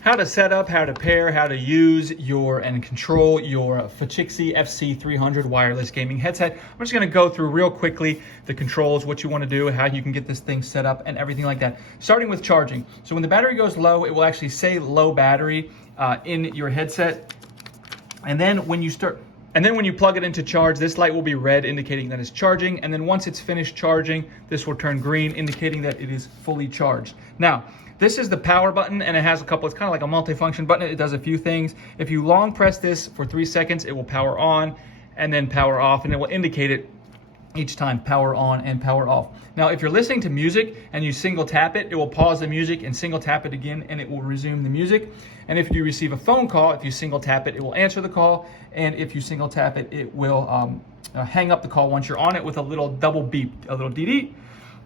how to set up, how to pair, how to use and control your Fachixy FC300 wireless gaming headset. I'm just going to go through real quickly the controls, what you want to do, how you can get this thing set up and everything like that. Starting with charging. So when the battery goes low, it will actually say low battery in your headset. And then when you plug it into charge, this light will be red, indicating that it's charging. And then once it's finished charging, this will turn green, indicating that it is fully charged. Now, this is the power button, and it has it's kind of like a multifunction button. It does a few things. If you long press this for 3 seconds, it will power on and then power off, and it will indicate it each time, power on and power off. Now, if you're listening to music and you single tap it, it will pause the music and single tap it again, and it will resume the music. And if you receive a phone call, if you single tap it, it will answer the call. And if you single tap it, it will hang up the call once you're on it with a little double beep, a little dee-dee.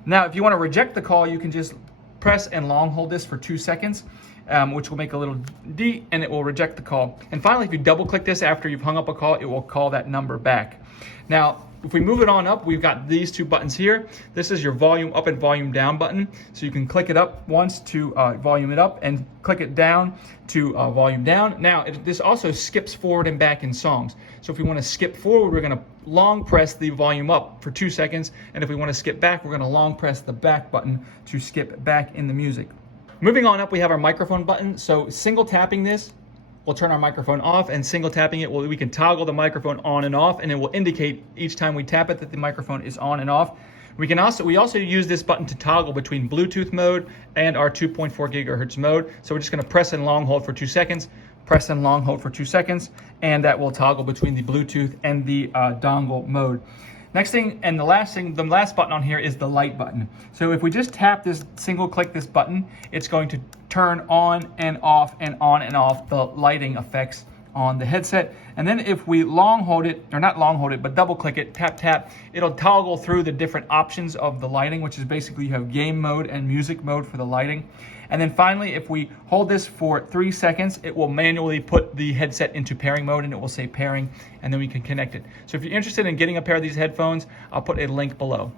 Now, if you want to reject the call, you can just press and long hold this for 2 seconds, which will make a little D, and it will reject the call. And finally, if you double click this after you've hung up a call, it will call that number back. Now, if we move it on up, we've got these 2 buttons here. This is your volume up and volume down button. So you can click it up once to volume it up and click it down to volume down. Now, this also skips forward and back in songs. So if we want to skip forward, we're going to long press the volume up for 2 seconds. And if we want to skip back, we're going to long press the back button to skip back in the music. Moving on up, we have our microphone button. So single tapping this will turn our microphone off, and single tapping it, we can toggle the microphone on and off, and it will indicate each time we tap it that the microphone is on and off. We also use this button to toggle between Bluetooth mode and our 2.4 gigahertz mode. So we're just going to press and long hold for 2 seconds, press and long hold for 2 seconds, and that will toggle between the Bluetooth and the dongle mode. Next thing, and the last button on here is the light button. So if we just tap this, single click this button, it's going to turn on and off and on and off the lighting effects on the headset. And then if we long hold it, or not long hold it, but double click it, tap, tap, it'll toggle through the different options of the lighting, which is basically you have game mode and music mode for the lighting. And then finally, if we hold this for 3 seconds, it will manually put the headset into pairing mode, and it will say pairing, and then we can connect it. So if you're interested in getting a pair of these headphones, I'll put a link below.